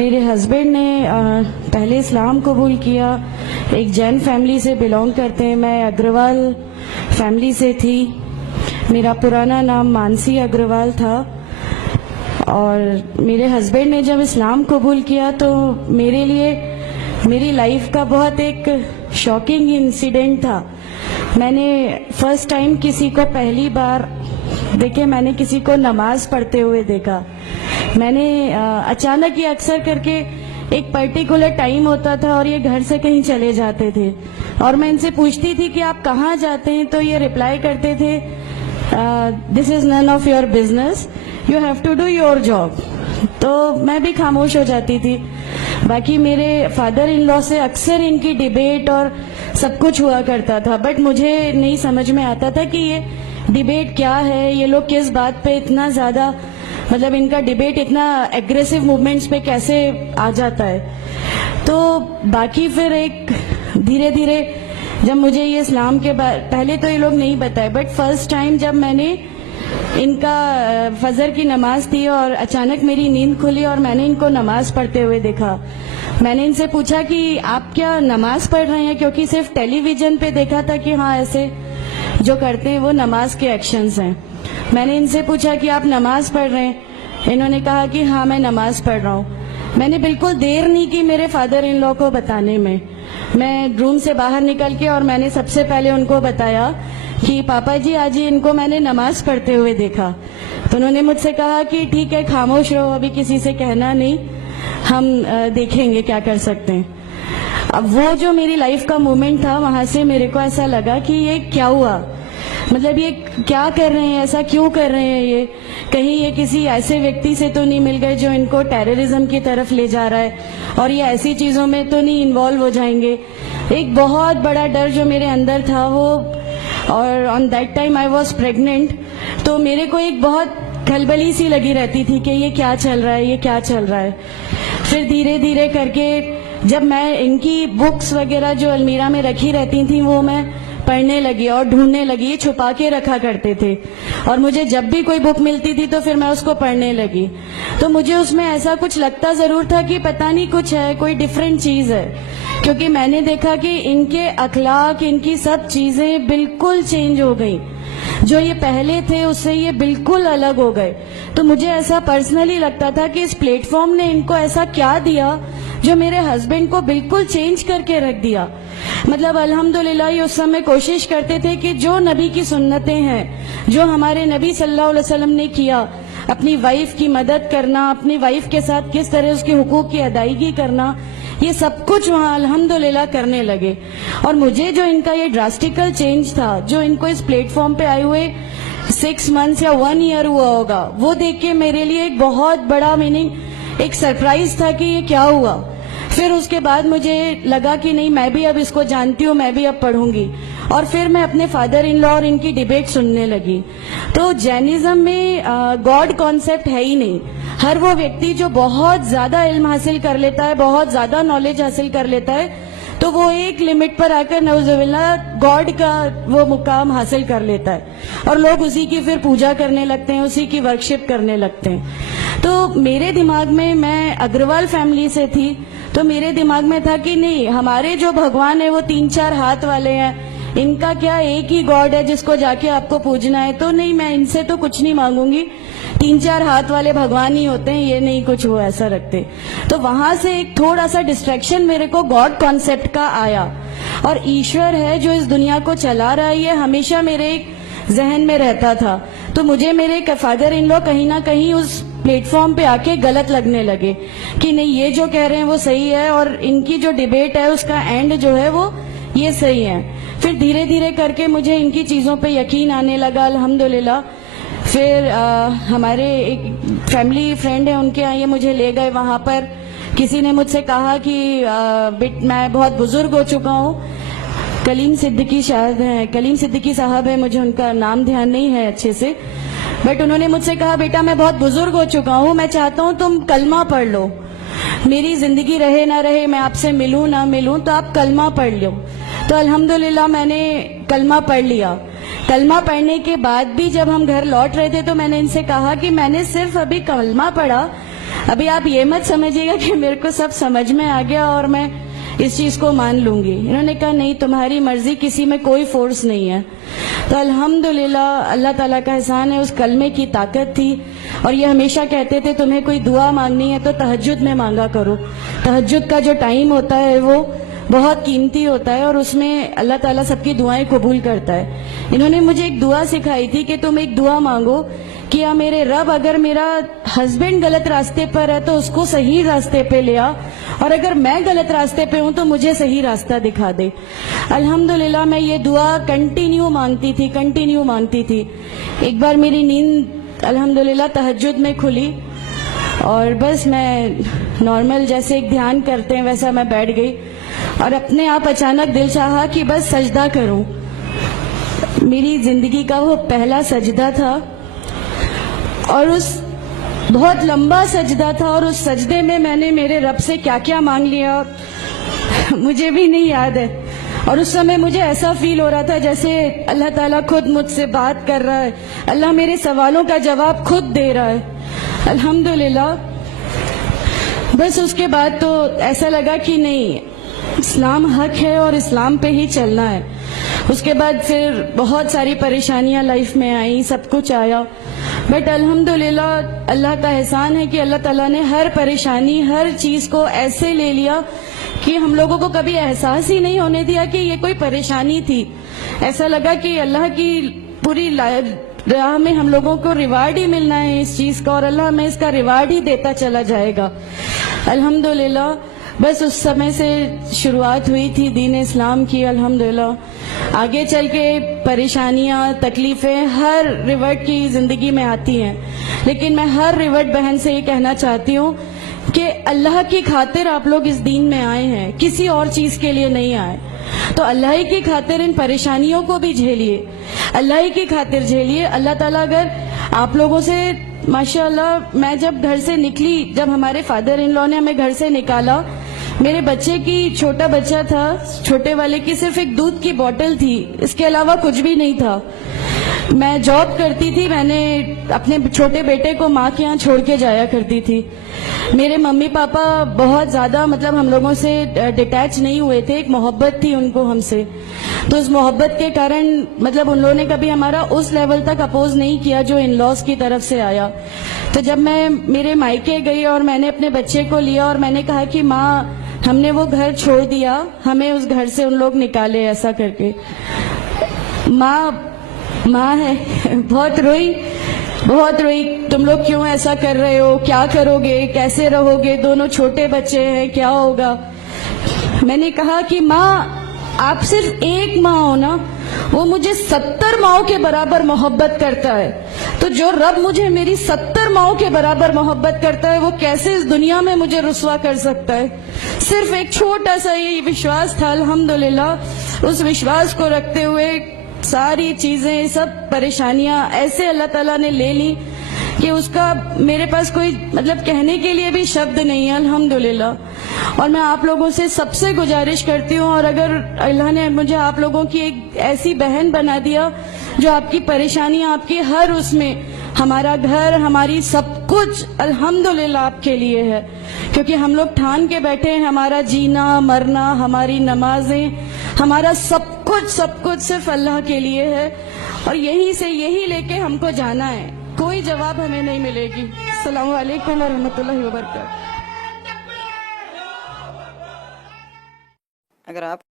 میرے ہسبینڈ نے پہلے اسلام قبول کیا، ایک جین فیملی سے بلونگ کرتے ہیں. میں اگروال فیملی سے تھی. میرا پرانا نام مانسی اگروال تھا. اور میرے ہسبینڈ نے جب اسلام قبول کیا تو میرے لیے میری لائف کا بہت ایک شاکنگ انسیڈنٹ تھا. میں نے فرسٹ ٹائم کسی کو پہلی بار دیکھے، میں نے کسی کو نماز پڑھتے ہوئے دیکھا. میں نے اچانک یہ اکثر کر کے ایک پرٹیکولر ٹائم ہوتا تھا اور یہ گھر سے کہیں چلے جاتے تھے اور میں ان سے پوچھتی تھی کہ آپ کہاں جاتے ہیں، تو یہ ریپلائی کرتے تھے this is none of your business, you have to do your job. تو میں بھی خاموش ہو جاتی تھی. باقی میرے فادر ان لا سے اکثر ان کی ڈیبیٹ اور سب کچھ ہوا کرتا تھا، بٹ مجھے نہیں سمجھ میں آتا تھا کہ یہ ڈیبیٹ کیا ہے، یہ لوگ کس بات پہ اتنا زیادہ مطلب ان کا ڈیبیٹ اتنا ایگریسو موومنٹس پہ کیسے آ جاتا ہے. تو باقی پھر ایک دھیرے دھیرے جب مجھے یہ اسلام کے پہلے تو یہ لوگ نہیں بتائے، بٹ فرسٹ ٹائم جب میں نے ان کا فجر کی نماز تھی اور اچانک میری نیند کھلی اور میں نے ان کو نماز پڑھتے ہوئے دیکھا. میں نے ان سے پوچھا کہ آپ کیا نماز پڑھ رہے ہیں، کیونکہ صرف ٹیلی ویژن پہ دیکھا تھا کہ ہاں ایسے جو کرتے ہیں وہ نماز کے ایکشنز ہیں. میں نے ان سے پوچھا کہ آپ نماز پڑھ رہے ہیں، انہوں نے کہا کہ ہاں میں نماز پڑھ رہا ہوں. میں نے بالکل دیر نہیں کی میرے فادر ان لا کو بتانے میں. میں روم سے باہر نکل کے اور میں نے سب سے پہلے ان کو بتایا کہ پاپا جی آج ان کو میں نے نماز پڑھتے ہوئے دیکھا. تو انہوں نے مجھ سے کہا کہ ٹھیک ہے خاموش رہو، ابھی کسی سے کہنا نہیں، ہم دیکھیں گے کیا کر سکتے ہیں. اب وہ جو میری لائف کا مومنٹ تھا، وہاں سے میرے کو ایسا لگا کہ یہ کیا ہوا، مطلب یہ کیا کر رہے ہیں، ایسا کیوں کر رہے ہیں، یہ کہیں یہ کسی ایسے ویکتی سے تو نہیں مل گئے جو ان کو ٹیررزم کی طرف لے جا رہا ہے اور یہ ایسی چیزوں میں تو نہیں انوالو ہو جائیں گے. ایک بہت بڑا ڈر جو میرے اندر تھا وہ، اور on that time I was pregnant, تو میرے کو ایک بہت کھلبلی سی لگی رہتی تھی کہ یہ کیا چل رہا ہے، یہ کیا چل رہا ہے. پھر دھیرے دھیرے کر کے جب میں ان کی بکس وغیرہ جو المیرا میں رکھی رہتی تھیں وہ میں پڑھنے لگی اور ڈھونڈنے لگی. چھپا کے رکھا کرتے تھے اور مجھے جب بھی کوئی بک ملتی تھی تو پھر میں اس کو پڑھنے لگی. تو مجھے اس میں ایسا کچھ لگتا ضرور تھا کہ پتہ نہیں کچھ ہے، کوئی ڈیفرنٹ چیز ہے، کیونکہ میں نے دیکھا کہ ان کے اخلاق، ان کی سب چیزیں بالکل چینج ہو گئی. جو یہ پہلے تھے اس سے یہ بالکل الگ ہو گئے. تو مجھے ایسا پرسنلی لگتا تھا کہ اس پلیٹ فارم نے ان کو ایسا کیا دیا جو میرے ہسبینڈ کو بالکل چینج کر کے رکھ دیا. مطلب الحمدللہ یہ اس سمے کوشش کرتے تھے کہ جو نبی کی سنتیں ہیں، جو ہمارے نبی صلی اللہ علیہ وسلم نے کیا، اپنی وائف کی مدد کرنا، اپنی وائف کے ساتھ کس طرح اس کے حقوق کی ادائیگی کرنا، یہ سب کچھ وہاں الحمدللہ کرنے لگے. اور مجھے جو ان کا یہ ڈراسٹیکل چینج تھا، جو ان کو اس پلیٹ فارم پہ آئے ہوئے 6 months یا 1 year ہوا ہوگا، وہ دیکھ کے میرے لیے ایک بہت بڑا ایک سرپرائز تھا کہ یہ کیا ہوا. پھر اس کے بعد مجھے لگا کہ نہیں، میں بھی اب اس کو جانتی ہوں، میں بھی اب پڑھوں گی. اور پھر میں اپنے فادر ان لا اور ان کی ڈیبیٹ سننے لگی. تو جینزم میں گاڈ کانسیپٹ ہے ہی نہیں. ہر وہ ویکتی جو بہت زیادہ علم حاصل کر لیتا ہے، بہت زیادہ نالج حاصل کر لیتا ہے، تو وہ ایک لمٹ پر آ کر نعوذ باللہ گاڈ کا وہ مقام حاصل کر لیتا ہے اور لوگ اسی کی پھر پوجا کرنے لگتے ہیں، اسی کی ورشپ کرنے لگتے ہیں. تو میرے دماغ میں اگروال فیملی سے تھی، تو میرے دماغ میں تھا کہ نہیں، ہمارے جو بھگوان ہیں وہ 3-4 ہاتھ والے ہیں، ان کا کیا ایک ہی گاڈ ہے جس کو جا کے آپ کو پوجنا ہے. تو نہیں، میں ان سے تو کچھ نہیں مانگوں گی، 3-4 ہاتھ والے بھگوان ہی ہوتے ہیں، یہ نہیں کچھ وہ ایسا رکھتے. تو وہاں سے ایک تھوڑا سا ڈسٹریکشن میرے کو گاڈ کانسیپٹ کا آیا. اور ایشور ہے جو اس دنیا کو چلا رہا ہے، یہ ہمیشہ میرے ایک ذہن میں رہتا تھا. تو مجھے میرے فادر ان لا کہیں نہ کہیں اس پلیٹ فارم پہ آ کے غلط لگنے لگے کہ نہیں، یہ جو کہہ رہے ہیں وہ صحیح ہے اور ان کی جو ڈیبیٹ ہے اس کا اینڈ جو ہے وہ یہ صحیح ہے. پھر دھیرے دھیرے کر کے مجھے ان کی چیزوں پہ یقین آنے لگا الحمدللہ. پھر ہمارے ایک فیملی فرینڈ ہیں، ان کے یہاں یہ مجھے لے گئے. وہاں پر کسی نے مجھ سے کہا کہ میں بہت بزرگ ہو چکا ہوں، کلیم صدیقی صاحب ہیں، مجھے ان کا نام دھیان نہیں ہے اچھے سے، بٹ انہوں نے مجھ سے کہا بیٹا میں بہت بزرگ ہو چکا ہوں، میں چاہتا ہوں تم کلمہ پڑھ لو، میری زندگی رہے نہ رہے، میں آپ سے ملوں نہ ملوں، تو آپ کلمہ پڑھ لو. تو الحمدللہ میں نے کلمہ پڑھ لیا. کلمہ پڑھنے کے بعد بھی جب ہم گھر لوٹ رہے تھے تو میں نے ان سے کہا کہ میں نے صرف ابھی کلمہ پڑھا، ابھی آپ یہ مت سمجھیے گا کہ میرے کو سب سمجھ میں آ گیا اور میں اس چیز کو مان لوں گی. انہوں نے کہا نہیں, تمہاری مرضی, کسی میں کوئی فورس نہیں ہے. تو الحمدللہ اللہ تعالیٰ کا احسان ہے, اس کلمے کی طاقت تھی. اور یہ ہمیشہ کہتے تھے تمہیں کوئی دعا مانگنی ہے تو تہجد میں مانگا کرو. تہجد کا جو ٹائم ہوتا ہے وہ بہت قیمتی ہوتا ہے اور اس میں اللہ تعالیٰ سب کی دعائیں قبول کرتا ہے. انہوں نے مجھے ایک دعا سکھائی تھی کہ تم ایک دعا مانگو کہ یا میرے رب, اگر میرا ہسبینڈ غلط راستے پر ہے تو اس کو صحیح راستے پہ لے آ, اور اگر میں غلط راستے پہ ہوں تو مجھے صحیح راستہ دکھا دے. الحمدللہ میں یہ دعا کنٹینیو مانگتی تھی. ایک بار میری نیند الحمدللہ تہجد میں کھلی اور بس میں نارمل جیسے ایک دھیان کرتے ہیں ویسا میں بیٹھ گئی اور اپنے آپ اچانک دل چاہا کہ بس سجدہ کروں. میری زندگی کا وہ پہلا سجدہ تھا اور اس بہت لمبا سجدہ تھا, اور اس سجدے میں نے میرے رب سے کیا کیا مانگ لیا مجھے بھی نہیں یاد ہے. اور اس سمے مجھے ایسا فیل ہو رہا تھا جیسے اللہ تعالیٰ خود مجھ سے بات کر رہا ہے, اللہ میرے سوالوں کا جواب خود دے رہا ہے. الحمدللہ بس اس کے بعد تو ایسا لگا کہ نہیں, اسلام حق ہے اور اسلام پہ ہی چلنا ہے. اس کے بعد پھر بہت ساری پریشانیاں لائف میں آئیں, سب کچھ آیا, بٹ الحمدللہ اللہ کا احسان ہے کہ اللہ تعالیٰ نے ہر پریشانی, ہر چیز کو ایسے لے لیا کہ ہم لوگوں کو کبھی احساس ہی نہیں ہونے دیا کہ یہ کوئی پریشانی تھی. ایسا لگا کہ اللہ کی پوری راہ میں ہم لوگوں کو ریوارڈ ہی ملنا ہے اس چیز کا, اور اللہ ہمیں اس کا ریوارڈ ہی دیتا چلا جائے گا. الحمدللہ بس اس سمے سے شروعات ہوئی تھی دین اسلام کی. الحمدللہ آگے چل کے پریشانیاں, تکلیفیں ہر ریورٹ کی زندگی میں آتی ہیں, لیکن میں ہر ریورٹ بہن سے یہ کہنا چاہتی ہوں کہ اللہ کی خاطر آپ لوگ اس دین میں آئے ہیں, کسی اور چیز کے لیے نہیں آئے. تو اللہ ہی کی خاطر ان پریشانیوں کو بھی جھیلیے, اللہ ہی کی خاطر جھیلیے. اللہ تعالیٰ اگر آپ لوگوں سے ماشاءاللہ, میں جب گھر سے نکلی, جب ہمارے فادر ان لا نے ہمیں گھر سے نکالا, میرے بچے کی, چھوٹا بچہ تھا, چھوٹے والے کی صرف ایک دودھ کی بوتل تھی, اس کے علاوہ کچھ بھی نہیں تھا. میں جاب کرتی تھی, میں نے اپنے چھوٹے بیٹے کو ماں کے یہاں چھوڑ کے جایا کرتی تھی. میرے ممی پاپا بہت زیادہ ہم لوگوں سے ڈیٹیچ نہیں ہوئے تھے, ایک محبت تھی ان کو ہم سے, تو اس محبت کے کارن ان لوگوں نے کبھی ہمارا اس لیول تک اپوز نہیں کیا جو ان لاز کی طرف سے آیا. تو جب میں میرے مائکے گئی اور میں نے اپنے بچے کو لیا اور میں نے کہا کہ ماں ہم نے وہ گھر چھوڑ دیا, ہمیں اس گھر سے ان لوگ نکالے, ایسا کر کے. ماں ہے, بہت روئی, تم لوگ کیوں ایسا کر رہے ہو, کیا کرو گے, کیسے رہو گے, دونوں چھوٹے بچے ہیں, کیا ہوگا. میں نے کہا کہ ماں آپ صرف ایک ماں ہو نا, وہ مجھے 70 ماؤں کے برابر محبت کرتا ہے, تو جو رب مجھے میری 70 ماؤں کے برابر محبت کرتا ہے وہ کیسے اس دنیا میں مجھے رسوا کر سکتا ہے. صرف ایک چھوٹا سا یہ وشواس تھا. الحمدللہ اس وشواس کو رکھتے ہوئے ساری چیزیں, سب پریشانیاں ایسے اللہ تعالیٰ نے لے لی کہ اس کا میرے پاس کوئی کہنے کے لیے بھی شبد نہیں ہے. الحمدللہ. اور میں آپ لوگوں سے سب سے گزارش کرتی ہوں, اور اگر اللہ نے مجھے آپ لوگوں کی ایک ایسی بہن بنا دیا جو آپ کی پریشانیاں, آپ کی ہر اس میں, ہمارا گھر, ہماری سب کچھ الحمدللہ آپ کے لیے ہے, کیونکہ ہم لوگ ٹھان کے بیٹھے ہیں ہمارا جینا مرنا, ہماری نمازیں, ہمارا سب کچھ صرف اللہ کے لیے ہے, اور یہی لے کے ہم کو جانا ہے, کوئی جواب ہمیں نہیں ملے گی. السلام علیکم ورحمۃ اللہ وبرکاتہ. اگر آپ